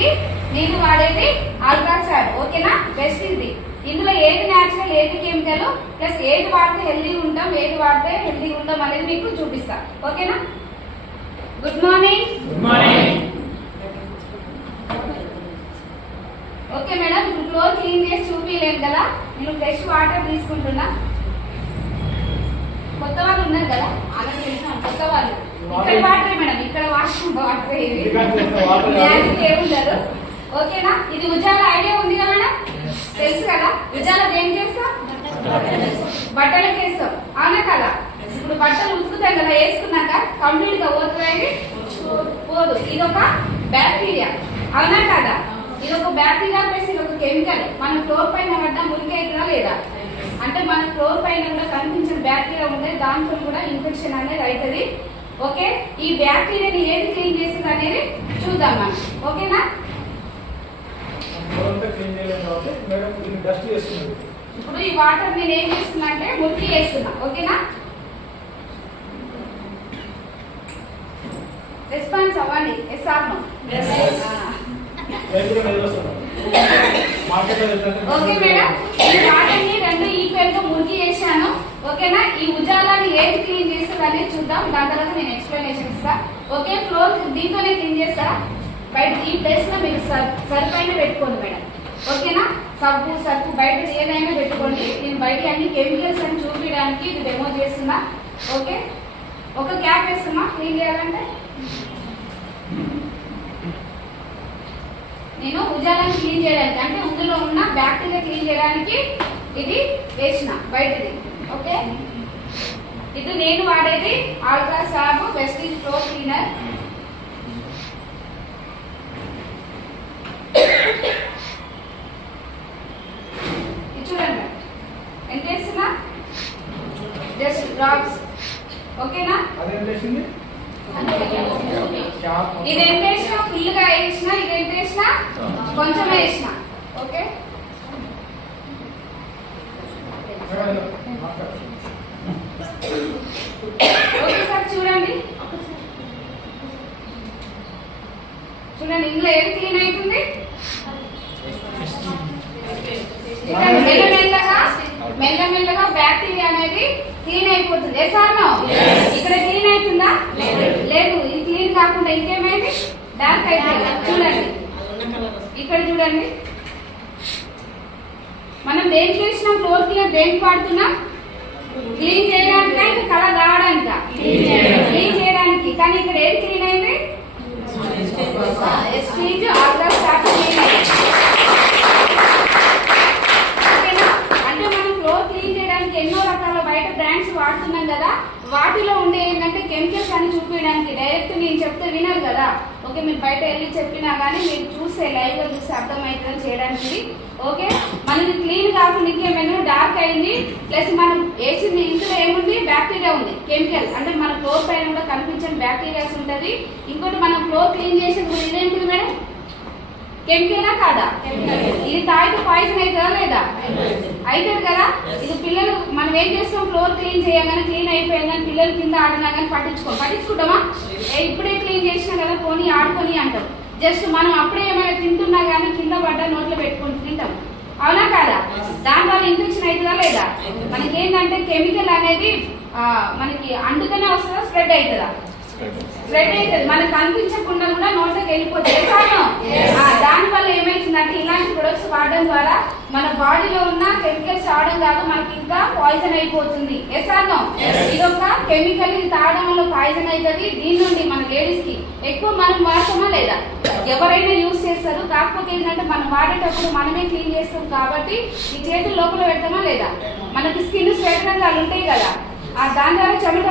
ఇది నేను వాడేది అల్ట్రాసాడ్ ఓకేనా. బెస్ట్ ఇది. ఇందులో ఏది న్యాచురల్ ఏది కెమికల్ ప్లస్ ఏది వాడితే హెల్దీగా ఉంటాం ఏది వాడితే హెల్దీగా ఉంటాం అనేది మీకు చూపిస్తా ఓకేనా. Good morning. Good morning. Okay madam, ఇప్పుడు ఫ్లోర్ క్లీన్ చేసి చూపించలేను కదా, నేను ఫ్రెష్ వాటర్ తీసుకుంటున్నా. కొత్త వాళ్ళు ఉన్నారు కదా, అలా తెలిసిన కొత్త వాళ్ళు ఇక్కడ వాటర్ మేడం, ఇక్కడ వాటర్ ఏముండదు ఓకేనా. ఇది ఉజాల ఐడియా ఉంది కదా మేడం, తెలుసు కదా. ఉజాల ఏం చేస్తాం, బట్టలకు వేస్తాం అవునా కదా. ఇప్పుడు బట్టలు ఉతుకుతాం కదా, వేసుకున్నాక కంప్లీట్ గా పోతుంది పోదు. ఇది ఒక బ్యాక్టీరియా అవునా కదా. ఇది ఒక బ్యాక్టీరియా ప్లస్ ఇది ఒక కెమికల్. మన ఫ్లోర్ పైన పడ్డ మురికి అవుతుందా లేదా, అంటే మన ఫ్లోర్ పైన కూడా కనిపించిన బ్యాక్టీరియా ఉంటే దాంట్లో కూడా ఇన్ఫెక్షన్ అనేది అవుతుంది. ఓకే, ఈ బ్యాక్టీరియాని ఏది క్లీన్ చేస్తుంది అనేది చూద్దాం మనం ఓకేనా. ఇప్పుడు ఈ వాటర్ నేను ఏం చేస్తున్నా అంటే మురికి చేస్తున్నా ఓకేనా. రెస్పాన్స్ అవ్వండి, yes or no. Okay madam, ఈ వాటర్ ని రెండు ఈక్వల్ గా మురికి చేశాను ఓకేనా. ఈ ఉజాలాని ఏది క్లీన్ చేస్తుంది అనేది చూద్దాం, దాని తర్వాత నేను ఎక్స్ప్లెనేషన్ ఇస్తా. ఓకే, ఫ్లోర్ దీంతోనే క్లీన్ చేస్తారా, బయట ఈ ప్లేస్ లో మీరు సర్ఫ్ అయినా పెట్టుకోండి మేడం ఓకేనా. సబ్బు సర్ఫ్ బయట ఏదైనా పెట్టుకోండి. నేను బయట అన్ని కెమికల్స్ అని చూపించడానికి ఇది డెమో చేస్తున్నా. ఓకే, ఒక క్యాప్ వేస్తున్నా క్లీన్ చేయాలంటే. నేను ఉజాలను క్లీన్ చేయడానికి అంటే అందులో ఉన్న బ్యాక్టీరియా క్లీన్ చేయడానికి ఇది వేసిన బయటది. ఓకే, ఇది నేను వాడేది అల్ట్రా సాబ్ వెస్టీజ్ ఫ్లోర్ క్లీనర్. చూడండి ఎంత వేస్తున్నా, జస్ట్ డ్రాప్స్ ఓకేనా. ఇది ఎంత వేసినా ఫుల్ గా వేసినా, ఇది ఎంత వేసినా కొంచెం వేసినా. ఓకే, ఓకే సార్ చూడండి చూడండి ఇందులో ఏది క్లీన్ అవుతుంది, మెల్లమెల్లగా బ్యాక్టీరియా అనేది క్లీన్ అయిపోతుంది. ఎసానో ఇక్కడ క్లీన్ అవుతుందా లేదు, ఇది క్లీన్ కాకుండా ఇంకేమైంది డార్క్ అయిపోయింది. చూడండి ఇక్కడ చూడండి, మనం దేనికి చేసినాం ఫ్లోర్ క్లీనర్ దేనికి వాడుతున్నాం, క్లీన్ చేయడానికా ఇంకా కలర్ రావడానికా, క్లీన్ చేయడానికి. కానీ ఇక్కడ ఏది క్లీన్ అయింది, స్పీచ్ అల్ట్రా స్టార్ట్ ఓకేనా. అంటే మనం ఫ్లోర్ క్లీన్ చేయడానికి ఎన్నో రకాల బయట బ్రాండ్స్ వాడుతున్నాం కదా, వాటిలో ఉండే ఏంటంటే కెమికల్స్ అని చూపించడానికి. డైరెక్ట్ నేను చెప్తే వినరు కదా. ఓకే, మీరు బయట వెళ్ళి చెప్పినా కానీ మీరు చూస్తే లైవ్ గా చూస్తే అర్థమవుతుందని చేయడానికి. ఓకే, మనకి క్లీన్ కాకుండా ఇంకేమైనా డార్క్ అయింది ప్లస్ మనం వేసింది ఇందులో ఏముంది బ్యాక్టీరియా ఉంది, కెమికల్. అంటే మన ఫ్లోర్ పైన కూడా కనిపించని బ్యాక్టీరియాస్ ఉంటది. ఇంకోటి మనం ఫ్లోర్ క్లీన్ చేసేది ఇదేంటిది మేడం, కెమికలా కాదా. ఇది తాగితే పాయిజన్ అవుతుందా లేదా, అవుతుంది కదా. ఇది పిల్లలు మనం ఏం చేస్తాం, ఫ్లోర్ క్లీన్ చేయగానే క్లీన్ అయిపోయిందని పిల్లలు కింద ఆడినా కానీ పట్టించుకుంటామా. ఇప్పుడే క్లీన్ చేసినా కదా పోనీ ఆడుకొని అంటాం. జస్ట్ మనం అప్పుడే ఏమైనా తింటున్నా కానీ కింద పడ్డా నోట్లో పెట్టుకొని తింటాం అవునా కాదా. దానివల్ల ఇన్ఫెక్షన్ అవుతుందా లేదా. మనకి ఏంటంటే కెమికల్ అనేది మనకి అండుతూనే వస్తుందా స్ప్రెడ్ అవుతుందా, స్ప్రెడ్ అవుతుంది. మనకు కనిపించకుండా కూడా నోట్లోకి వెళ్ళిపోతుంది. దానివల్ల ఏమైతుందంటే ఇలాంటి ప్రొడక్ట్స్ వాడడం ద్వారా మన బాడీలో ఉన్న కెమికల్స్ రావడం కాదు మనకి ఇంకా పాయిజన్ అయిపోతుంది. ఎసానో ఇదొక కెమికల్, ఇది తాగడం వల్ల పాయిజన్ అవుతుంది. దీని నుండి మన లేడీస్ కి ఎక్కువ మనం వాడతామా లేదా, ఎవరైనా యూజ్ చేస్తారు. కాకపోతే ఏంటంటే మనం వాడేటప్పుడు మనమే క్లీన్ చేస్తాం కాబట్టి ఈ చేతులు లోపల పెడతామా లేదా. మనకి స్కిన్ స్వెట్ రంగాలు ఉంటాయి కదా, దాని ద్వారా చెమట